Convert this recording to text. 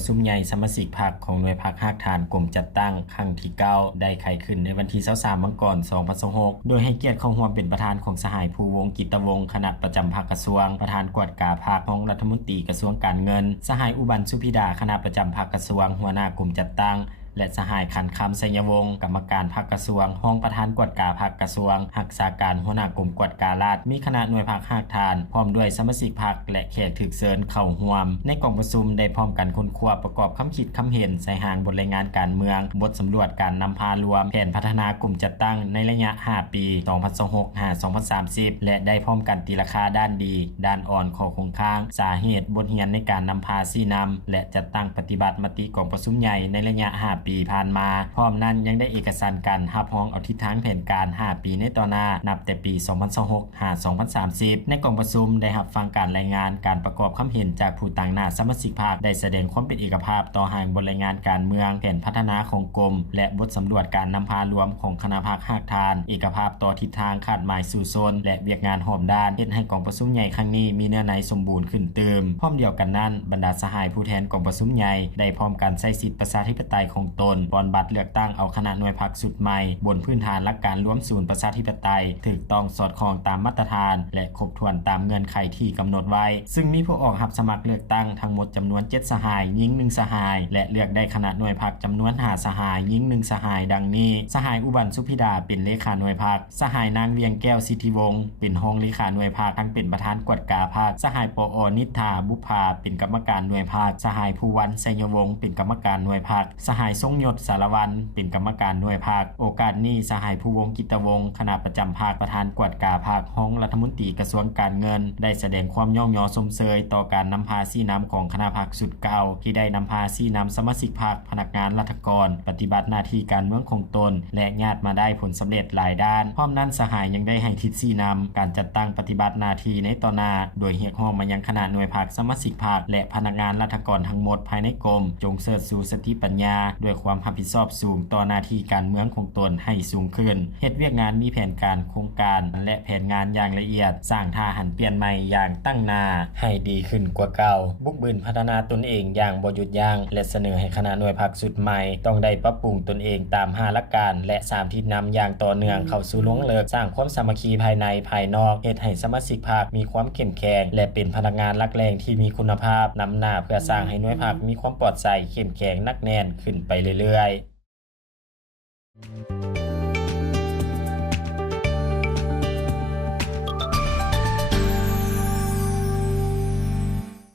ประชุมใหญ่สมาชิกพรรคของหน่วยพรรคฮักฐานกรมจัดตั้งครั้งที่9ได้ไขขึ้นในวันที่23มังกร2026โดยให้เกียรติเข้าร่วมเป็นประธานของสหายภูวงศ์กิตวงศ์คณะประจำภาคกระทรวงประธานกวดกาภาคของรัฐมนตรีกระทรวงการเงินสหายอุบันสุพิดาคณะประจำภาคกระทรวงหัวหน้ากรมจัดตั้งและสหายขันคำไสยวงศ์กรรมการภาคกระทรวงห้องประธานกวดกาภาคกระทรวงรักษาการหัวหน้ากรมกวดการาษฎร์มีคณะหน่วยพรรคฮักฐานพร้อมด้วยสมาชิกพรรคและแขกถูกเชิญเข้าร่วมในกองประชุมได้พร้อมกันค้นคว้าประกอบคำคิดคำเห็นใส่หางบทรายงานการเมืองบทสำรวจการนำพารวมแผนพัฒนากลุ่มจัดตั้งในระยะ5ปี2026-2030และได้พร้อมกันตีราคาด้านดีด้านอ่อนข้อคงค้างสาเหตุบทเรียนในการนำพาชี้นำและจัดตั้งปฏิบัติมติกองประชุมใหญ่ในระยะ5ปีผ่านมาพร้อมนั้นยังได้เอกสารการรับรองเอาทิศทางแผนการ5ปีในต่อหน้านับแต่ปี2026-2030ในกองประชุมได้รับฟังการรายงานการประกอบคำเห็นจากผู้ต่างหน้าสมาชิกพรรคได้แสดงความเป็นเอกภาพต่อหางบทรายงานการเมืองแผนพัฒนาของกรมและบทสำรวจการนำพารวมของคณะพรรคฮักฐานเอกภาพต่อทิศทางคาดหมายสู่โซนและเวียกงานหอมด้านเฮ็ดให้กองประชุมใหญ่ครั้งนี้มีเนื้อในสมบูรณ์ขึ้นเติมพร้อมเดียวกันนั้นบรรดาสหายผู้แทนกองประชุมใหญ่ได้พร้อมกันใช้สิทธิประชาธิปไตยของตนบอนบัตรเลือกตั้งเอาคณะหน่วยพรรคสุดใหม่บนพื้นฐานหลักการร่วมศูนย์ประชาธิปไตยถูกต้องสอดคล้องตามมาตรฐานและครบถ้วนตามเงื่อนไขที่กำหนดไว้ซึ่งมีผู้ออกรับสมัครเลือกตั้งทั้งหมดจำนวน7สหายหญิง1สหายและเลือกได้คณะหน่วยพรรคจำนวน5สหายหญิง1สหายดังนี้สหายอุบันสุพิดาเป็นเลขาหน่วยพรรคสหายนางเวียงแก้วสิทธิวงศ์เป็นรองเลขาหน่วยพรรคทั้งเป็นประธานกวดกาพรรคสหายปอนิธาบุภาเป็นกรรมการหน่วยพรรคสหายภูวันไสยวงศ์เป็นกรรมการหน่วยพรรคสหายทรงยศสารวันเป็นกรรมการหน่วยพรรคโอกาสนี้สหายภูวงศ์กิตวงศ์คณะประจำภาคประธานกวดกาภาคห้องรัฐมนตรีกระทรวงการเงินได้แสดงความย่อมยอสมเชยต่อการนำพาชี้นำของคณะพรรคสุดเก่าที่ได้นำพาชี้นำสมาชิกพรรคพนักงานราชการปฏิบัติหน้าที่การเมืองของตนและญาติมาได้ผลสำเร็จหลายด้านพร้อมนั้นสหายยังได้ให้ทิศชี้นำการจัดตั้งปฏิบัติหน้าที่ในต่อหน้าโดยเรียกร้องมายังคณะหน่วยพรรคสมาชิกพรรคและพนักงานราชการทั้งหมดภายในกรมจงเสริฐสู่สติปัญญาด้วยความรับผิดชอบสูงต่อหน้าที่การเมืองของตนให้สูงขึ้นเฮ็ดเวียกงานมีแผนการโครงการและแผนงานอย่างละเอียดสร้างท่าหันเปลี่ยนใหม่อย่างตั้งหน้าให้ดีขึ้นกว่าเก่าบุกบืนพัฒนาตนเองอย่างบ่หยุดยั้งและเสนอให้คณะหน่วยพรรคสุดใหม่ต้องได้ปรับปรุงตนเองตาม5หลักการและ3ทิศนำอย่างต่อเนื่องเข้าสู่ลงเลิกสร้างความสามัคคีภายในภายนอกเฮ็ดให้สมาชิกพรรคมีความเข้มแข็งและเป็นพนักงานหลักแหล่งที่มีคุณภาพนำหน้าเพื่อสร้างให้หน่วยพรรคมีความปลอดภัยเข้มแข็งหนักแน่นขึ้นไปเรื่อยๆ